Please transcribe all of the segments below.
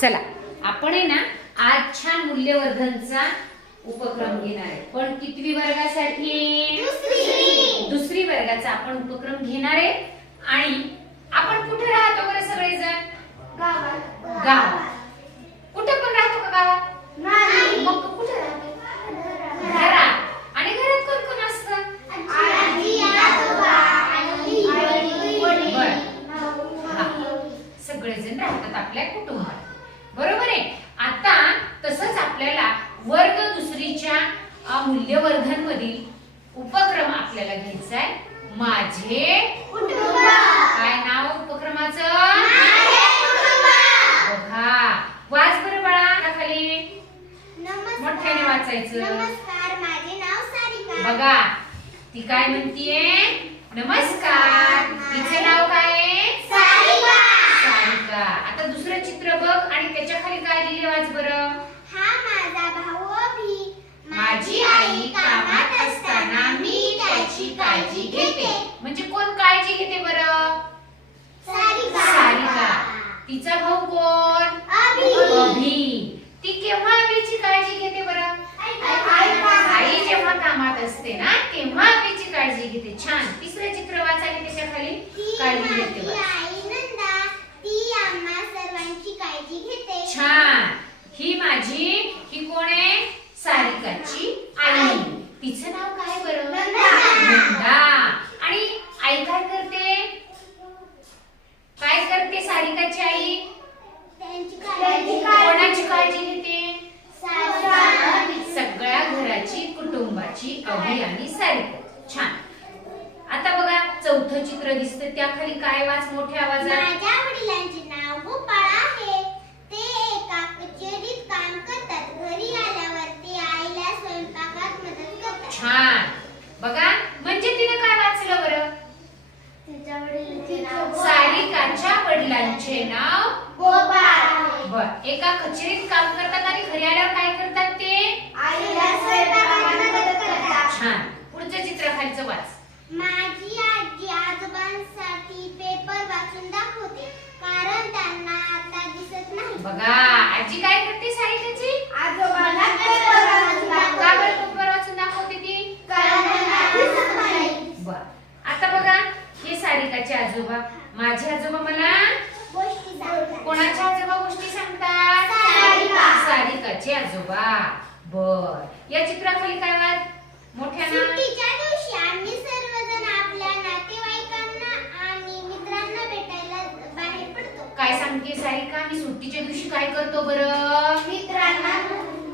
चला आपण आहे ना आज छान मूल्यवर्धनचा उपक्रम घेणार आहे, पण कितवी वर्गासाठी? दुसरी वर्गाचा आपण उपक्रम घेणार आहे। आणि आपण कुठे राहतो बरं सगळेजण? गावात। कुठे पण राहतो का गावात? नाही। मग कुठे राहतो? घरात। आणि घरात कोण कोण असतं? आजी आजोबा आणि वडील। सगळेजण राहतात आपल्या कुटुंबात, बरोबर आहे। आता तसंच आपल्याला वर्ग दुसरीच्या मूल्यवर्धन मधील उपक्रम आपल्याला घ्यायचा आहे, माझे कुटुंब। काय नाव उपक्रमाचं? माझे कुटुंब। बघा, वाच बरं बाळा खाली, मोठ्याने वाचायचं। नमस्कार, माझे नाव सारिका। बघा ती काय म्हणतीये? नमस्कार। तिचे नाव काय आहे? सारिका। सारिका। आता दुसरं चित्र बघ आणि त्याच्या खाली काय लिहिले वाच बरं। हा माझा भाऊ अभि, माझी आई कामात असताना मी त्याची काळजी घेते। म्हणजे कोण काळजी घेते बरं? सारिका। सारिका। तिचा भाऊ कोण? अभि। ती केव्हा अभिची काळजी घेते बरं? आई जेव्हा कामात असते ना तेव्हा अभिची काळजी घेते। छान। तिसरं चित्र वाच आणि त्याच्या खाली काळजी घेते बघ। आई नंदा, ती आम्हा सर्वांची काळजी घेते। छान। ही कोण आहे? सारिकाची आई। तिचं नाव काय बरं? नंदा। आणि आई काय करते? काय करते सारिकाची आई? कोणाची काळजी घेते? सगळ्या घराची कुटुंबाची अभि आणि सारिका। छान। आता बघा चौथं चित्र दिसतं, त्या खाली काय वाच मोठ्या आवाजात। माझ्या वडिलांचे नाव गोपाळ आहे, ते एका कचेरीत काम करतात। घरी आल्यावर ते आईला स्वयंपाकात मदत करतात। छान। बघा म्हणजे तिने काय वाचलं बरं? तिच्या वडिलांचे नाव सारिकाच्या वडिलांचे नाव गोपाळ। बर। एका कचेरीत काम करतात आणि घरी आल्यावर काय करतात ते? आईला स्वयंपाकात मदत करतात। छान। पुढचं चित्र खालचं वाच। माझी आजी आजोबांसाठी पेपर वाचून दाखवते, कारण त्यांना आता दिसत नाही। बघा आजी काय करते सारिकाची? आजोबांना पेपर वाचून का बरं पेपर वाचून दाखवते ती? कारण त्यांना दिसत नाही। बर। आता बघा हे सारिकाचे आजोबा, माझे आजोबा मला गोष्टी सांगतात। कोणाचे आजोबा गोष्टी सांगतात? सारिकाचे आजोबा। बर। या चित्राखाली काय वाच मोठ्यानं? सुट्टीच्या दिवशी आम्ही सर्वजण आपल्या नातेवाईकांना आणि मित्रांना भेटायला बाहेर पडतो। काय सांगते सारिका? मी सुट्टीच्या दिवशी काय करतो बरं? मित्रांना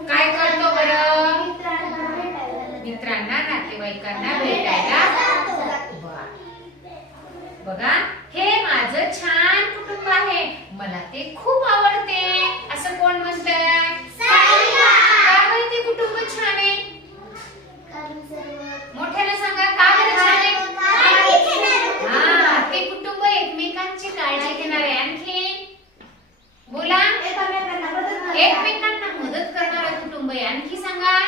काय करतो बरं? भेटायला नातेवाईकांना भेटायला जातो। बघा हे माझं छान कुटुंब आहे, मला ते खूप आवडते असं कोण म्हणतंय? सारिका। का बरं ते कुटुंब छान आहे? मोठ्याने सांगा का बरं छान आहे? हा, ते कुटुंब एकमेकांची काळजी घेणार आहे। आणखी बोला। एकमेकांना मदत करणारं कुटुंब आहे। आणखी सांगा।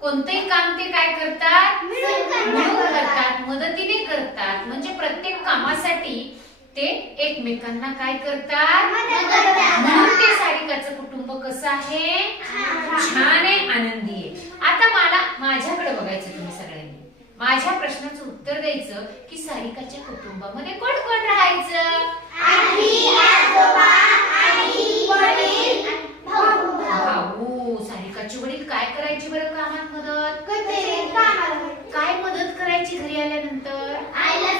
कोणतेही काम ते काय करतात? मिळून करतात, मदतीने करतात। म्हणजे प्रत्येक कामासाठी ते एकमेकांना काय करतात? म्हणून ते सारिकाचं कुटुंब कसं आहे? छान आहे, आनंदी आहे। आता मला माझ्याकडे बघायचं तुम्ही सगळ्यांनी, माझ्या प्रश्नाचं उत्तर द्यायचं की सारिकाच्या कुटुंबामध्ये कोण कोण राहायचं? भाऊ। सारिकाचे वडील काय करायचे बरं कामात मदत? काय मदत करायची घरी आल्यानंतर? आईला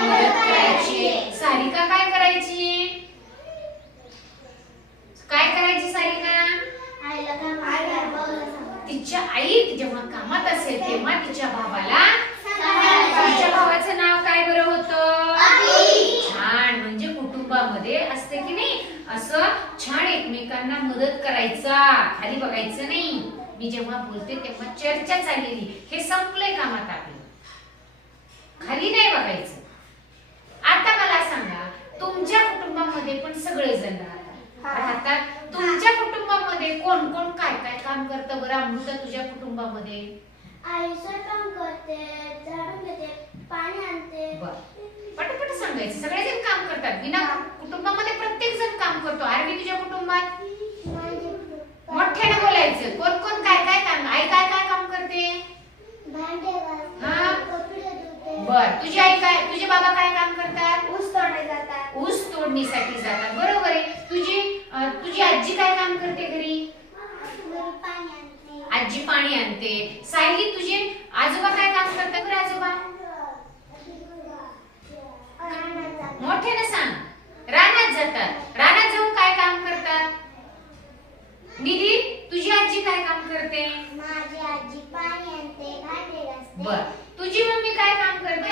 मदत करायची। सारिका काय करायची? काय करायची सारिका? तिच्या आई जेव्हा कामात असेल तेव्हा तिच्या भावाला, तिच्या भावाचं नाव काय बरं होतं? छान। म्हणजे कुटुंबामध्ये असते की नाही असं छान एकमेकांना मदत करायचा, खाली बघायचं नाही। मी जेव्हा बोलते तेव्हा चर्चा चाललेली, हे संपलंय कामात आपलं, खाली नाही बघायचं। आता मला सांगा तुमच्या कुटुंबामध्ये पण सगळेजण राहतात, तुमच्या कुटुंबामध्ये कोण कोण काय काय काम करतं बरं अमृता तुझ्या कुटुंबामध्ये? आई स्वयंपाक करते, झाडून घेते, पाणी आणते। बरं पटापट सांगायचं। करतात? बिना कुटुंबामध्ये प्रत्येक जण काम करतो. आरवी तुझ्या कुटुंबात मोठ्याने बोलायचं. कोण कोण काय काय काम? आई काय काय काम करते? हा बर. तुझी आई काय, तुझे बाबा काय काम करतात? ऊस तोडणीसाठी जातात. बरोबर आहे. तुझी आजी काय काम करते घरी? आजी पाणी आणते. सायली तुझे आजोबा काय काम करतात? बरं आजोबा मोठ्याने सांग. रानात जातात. रानात जाऊन काय काम करतात? निधी तुझी आजी काय काम करते? माझी आजी पाणी आणते, भांडे घासते. बर. तुझी मम्मी काय काम करते?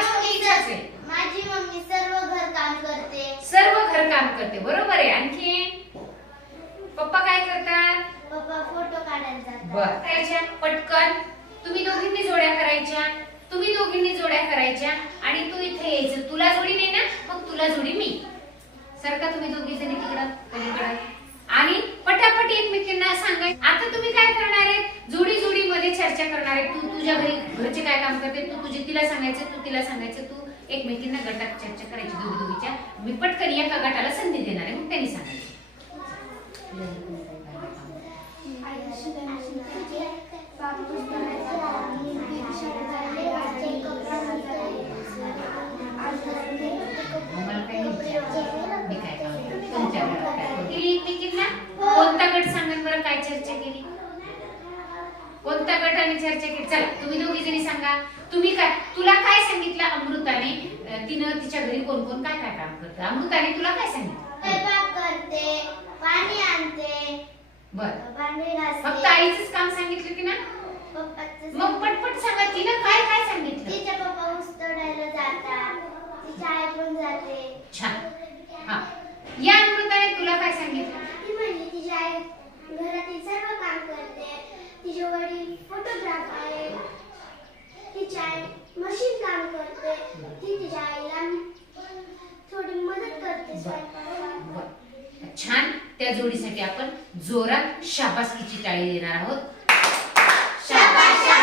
माझी मम्मी सर्व घर काम करते. सर्व घर काम करते. बरोबर आहे. आणखी पप्पा काय करतात? पप्पा फोटो काढायला जातात. बर. करायच्या पटकन तुम्ही दोघींनी जोड्या करायच्या. तुम्ही दोघींनी जोड्या करायच्या आणि तू इथे यायचं. तुला जोडी नाही ना, मग तुला जोडी मी. सारखा तुम्ही दोघी जणी तिकडं पलीकडं आणि पटापट एकमेकींना सांगायचं. आता तुम्ही काय करणार आहे? जोडी जोडी मध्ये चर्चा करणार आहे. तू तुझ्या घरचे काय काम करते, तू तुझे तिला सांगायचं, तू तिला सांगायचं. तू एकमेकींना गटात चर्चा करायची दोघीच्या. मी पटकन एका गटाला संधी देणार आहे, मग त्यांनी सांगायचं. कोणता गट सांगा बरं? काय चर्चा केली? कोणत्या गटाने चर्चा केली? चला तुम्ही दोघी जणी सांगा. तुम्ही काय, तुला काय सांगितलं अमृताने? तिनं तिच्या घरी कोण कोण काय काय काम करतं? अमृताने तुला काय सांगितलं? स्वयंपाक करते, पाणी आणते, बर. भांडे घासते. फक्त आईचंच काम सांगितलं की ना? पप्पाचं मग पटपट सांगा. तिनं काय काय सांगितलं? तिच्या पप्पा ऊस तोडायला जातात, तिची आई पण जाते. छान. हा, या अमृताने तुला काय सांगितलं? ती म्हणली तिची आई घरातील सर्व काम करते, तिचे वडील फोटोग्राफर आहे, तिची आई मशीन काम करते, ती तिच्या आईला थोडी मदत करते स्वयंपाकात. छान. त्या जोडीसाठी आपण जोरात शाबासकीची टाळी देणार आहोत. शाबास.